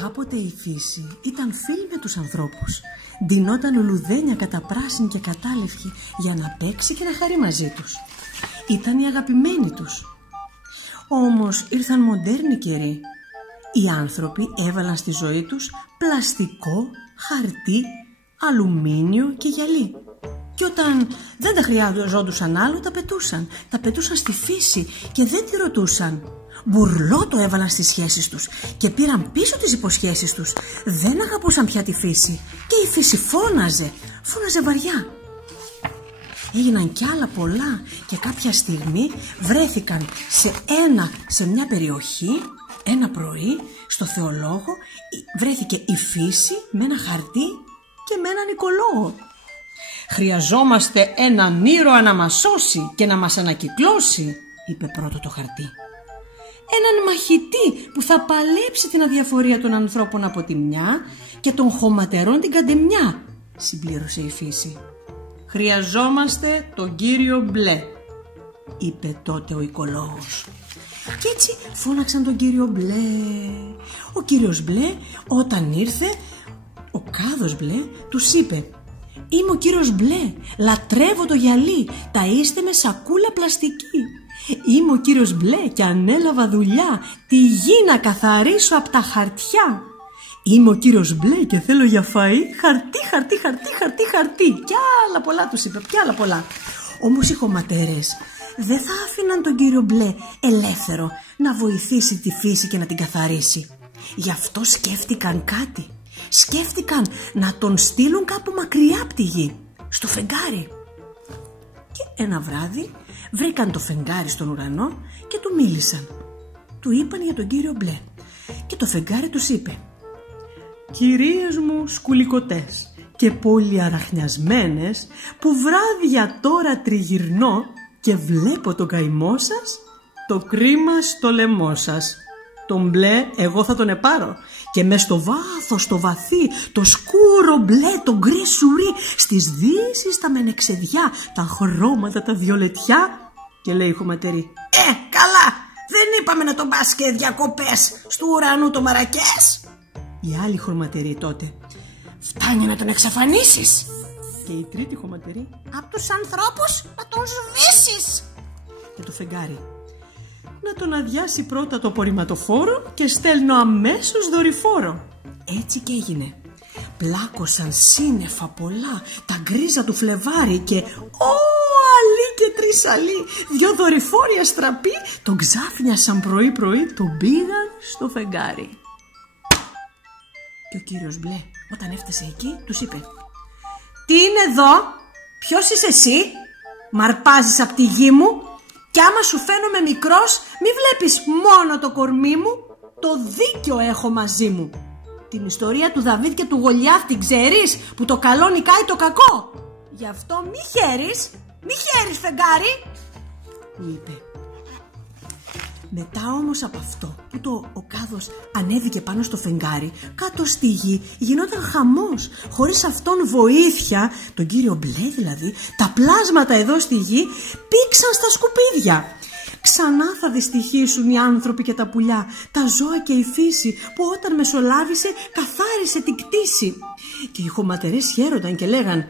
Κάποτε η φύση ήταν φίλη με τους ανθρώπους. Ντυνόταν λουλουδένια καταπράσινη και κατάλευκη για να παίξει και να χαρεί μαζί τους. Ήταν οι αγαπημένοι τους. Όμως ήρθαν μοντέρνοι καιροί. Οι άνθρωποι έβαλαν στη ζωή τους πλαστικό, χαρτί, αλουμίνιο και γυαλί. Και όταν δεν τα χρειαζόντουσαν άλλο, τα πετούσαν. Τα πετούσαν στη φύση και δεν τη ρωτούσαν. Μπουρλό το έβαλαν στις σχέσεις τους και πήραν πίσω τις υποσχέσεις τους. Δεν αγαπούσαν πια τη φύση και η φύση φώναζε βαριά. Έγιναν κι άλλα πολλά και κάποια στιγμή βρέθηκαν σε μια περιοχή. Ένα πρωί στο θεολόγο βρέθηκε η φύση με ένα χαρτί και με έναν οικολόγο. «Χρειαζόμαστε έναν ήρωα να μας σώσει και να μας ανακυκλώσει», είπε πρώτο το χαρτί. «Έναν μαχητή που θα παλέψει την αδιαφορία των ανθρώπων από τη μια και των χωματερών την καντεμιά», συμπλήρωσε η φύση. «Χρειαζόμαστε τον κύριο Μπλε», είπε τότε ο οικολόγος. Και έτσι φώναξαν τον κύριο Μπλε. Ο κύριος Μπλε όταν ήρθε, ο κάδος Μπλε τους είπε: «Είμαι ο κύριος Μπλε, λατρεύω το γυαλί, ταΐστε με σακούλα πλαστική. Είμαι ο κύριος Μπλε και ανέλαβα δουλειά, τη γη να καθαρίσω από τα χαρτιά. Είμαι ο κύριος Μπλε και θέλω για φαΐ χαρτί». Κι άλλα πολλά τους είπε, κι άλλα πολλά. Όμως οι χωματερές δεν θα άφηναν τον κύριο Μπλε ελεύθερο να βοηθήσει τη φύση και να την καθαρίσει. Γι' αυτό σκέφτηκαν κάτι. Σκέφτηκαν να τον στείλουν κάπου μακριά από τη γη, στο φεγγάρι. Και ένα βράδυ βρήκαν το φεγγάρι στον ουρανό και του μίλησαν. Του είπαν για τον κύριο Μπλε και το φεγγάρι τους είπε: «Κυρίες μου σκουλικωτές και πολύ αραχνιασμένες, που βράδια τώρα τριγυρνώ και βλέπω τον καημό σας, το κρίμα στο λαιμό σας. Τον Μπλε εγώ θα τον επάρω και μες στο βάθος, το βαθύ, το σκούρο μπλε, το γκρι σουρί, στις δύσεις τα μενεξεδιά, τα χρώματα, τα βιολετιά». Και λέει η χωματερή: «Καλά, δεν είπαμε να τον πας και διακοπές του ουρανού το Μαρακές?» Η άλλη χωματερή τότε: «Φτάνει να τον εξαφανίσεις». Και η τρίτη χωματερή: «Απ' τους ανθρώπους να τον σβήσεις». Και το φεγγάρι: «Να τον αδειάσει πρώτα το απορριμματοφόρο και στέλνω αμέσως δορυφόρο». Έτσι και έγινε. Πλάκωσαν σύννεφα πολλά, τα γκρίζα του Φλεβάρι και αλή και τρεις αλή, δυο δορυφόροι αστραποί τον ξάφνιασαν πρωί-πρωί, τον πήγαν στο φεγγάρι. Και ο κύριος Μπλε όταν έφτασε εκεί τους είπε: «Τι είναι εδώ, ποιος είσαι εσύ, μ' αρπάζεις απ' τη γη μου, κι άμα σου φαίνομαι μικρός μη βλέπεις μόνο το κορμί μου, το δίκιο έχω μαζί μου. Την ιστορία του Δαβίδ και του Γολιάθ την ξέρεις, που το καλό νικάει το κακό. Γι' αυτό μη χαίρεις φεγγάρι», είπε. Μετά όμως από αυτό που ο κάδος ανέβηκε πάνω στο φεγγάρι, κάτω στη γη γινόταν χαμός. Χωρίς αυτόν βοήθεια, τον κύριο Μπλε δηλαδή, τα πλάσματα εδώ στη γη πήξαν στα σκουπίδια. Ξανά θα δυστυχήσουν οι άνθρωποι και τα πουλιά, τα ζώα και η φύση που όταν μεσολάβησε καθάρισε την κτήση. Και οι χωματερές χαίρονταν και λέγαν: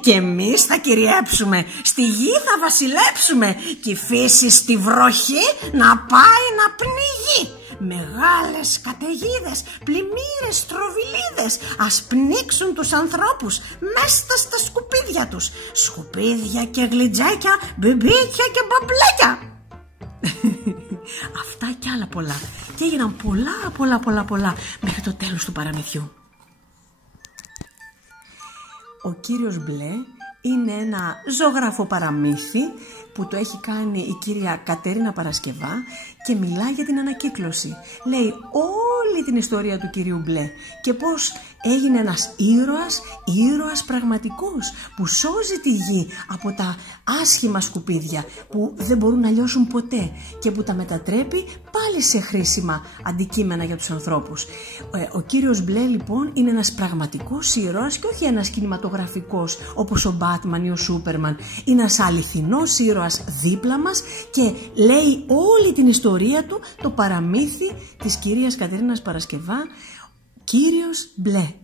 «Και εμείς θα κυριέψουμε, στη γη θα βασιλέψουμε και η φύση στη βροχή να πάει να πνιγεί. Μεγάλες καταιγίδες, πλημμύρες, στροβιλίδες ας πνίξουν τους ανθρώπους μέσα στα σκουπίδια τους. Σκουπίδια και γλιτζάκια, μπιμπίκια και μπαμπλέκια». Αυτά κι άλλα πολλά. Και έγιναν πολλά μέχρι το τέλος του παραμυθιού. Ο κύριος Μπλε είναι ένα ζωγραφό παραμύθι που το έχει κάνει η κυρία Κατερίνα Παρασκευά και μιλάει για την ανακύκλωση. Λέει όλη την ιστορία του κυρίου Μπλε και πώς έγινε ένας ήρωας πραγματικός που σώζει τη γη από τα άσχημα σκουπίδια που δεν μπορούν να λιώσουν ποτέ και που τα μετατρέπει πάλι σε χρήσιμα αντικείμενα για τους ανθρώπους. Ο κύριος Μπλε λοιπόν είναι ένας πραγματικός ήρωας και όχι ένας κινηματογραφικός όπως ο Μπάτμαν ή ο Σούπερμαν. Είναι ένας αληθινός ήρωας δίπλα μας και λέει όλη την ιστορία του, το παραμύθι της κυρίας Κατερίνας Παρασκευά, κύριος Μπλε.